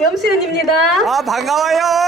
염수연입니다. 아 반가워요.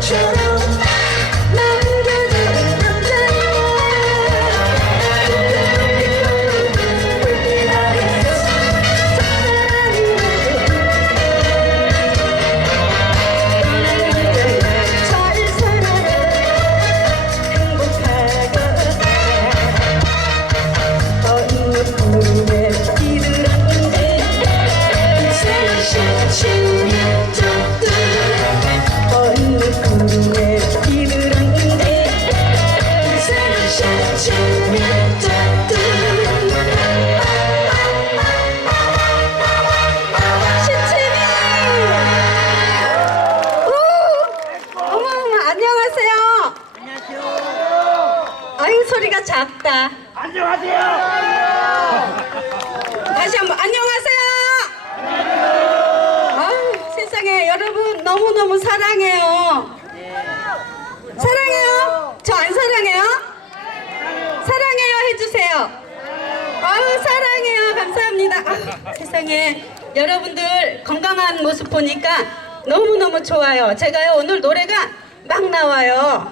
channel. 소리가 작다. 안녕하세요. 다시 한번 안녕하세요. 아유 세상에 여러분 너무 너무 사랑해요. 사랑해요? 저 안 사랑해요? 사랑해요 해주세요. 아유 사랑해요 감사합니다. 아, 세상에 여러분들 건강한 모습 보니까 너무 너무 좋아요. 제가요 오늘 노래가 막 나와요.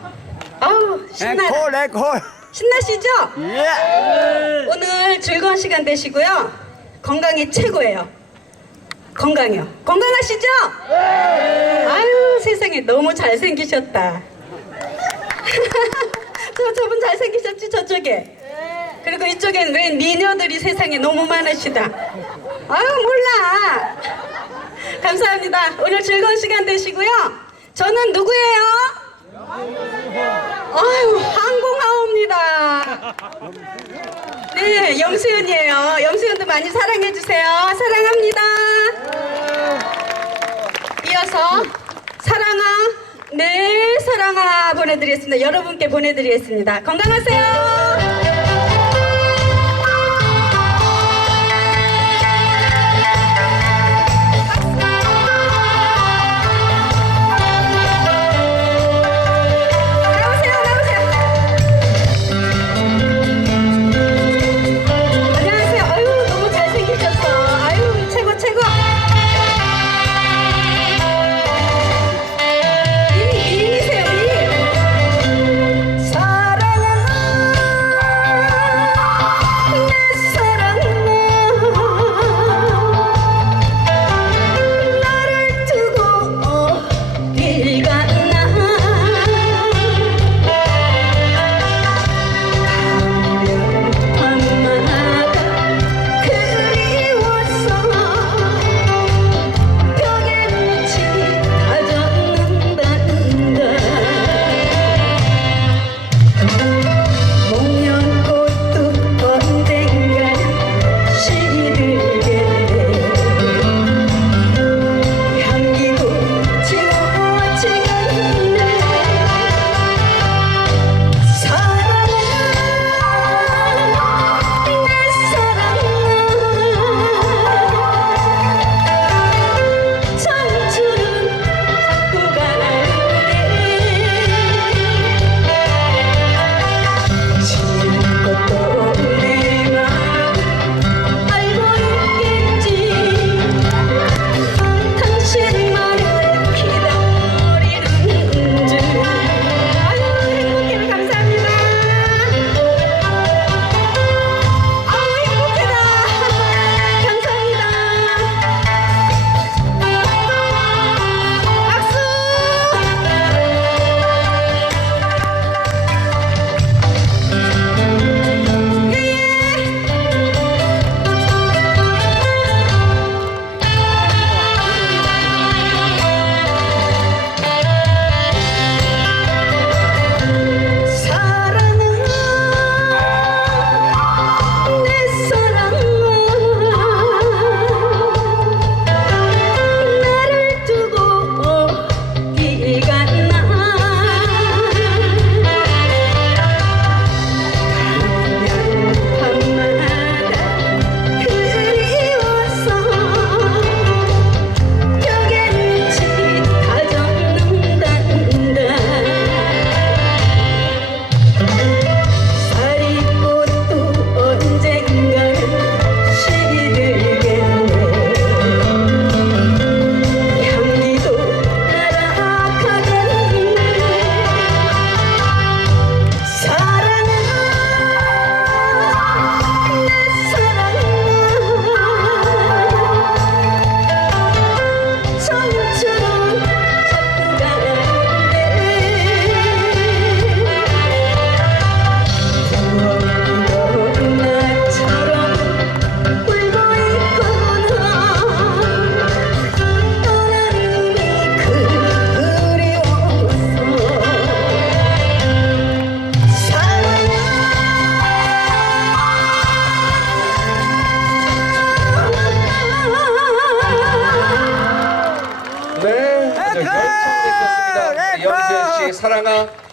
아우 신나 앵콜 앵콜. 신나시죠? 예. 오늘 즐거운 시간 되시고요. 건강이 최고예요. 건강이요. 건강하시죠? 아유 세상에 너무 잘생기셨다. 저 저분 잘생기셨지 저쪽에. 그리고 이쪽엔 웬 미녀들이 세상에 너무 많으시다. 아유 몰라. 감사합니다. 오늘 즐거운 시간 되시고요. 저는 누구예요? 아유 항공하옵니다. 네, 염수연이에요. 염수연도 많이 사랑해 주세요. 사랑합니다. 이어서 사랑아, 네, 사랑아 보내드리겠습니다. 여러분께 보내드리겠습니다. 건강하세요.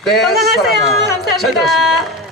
네, 건강하세요. 사랑아 잘 들었습니다. 감사합니다.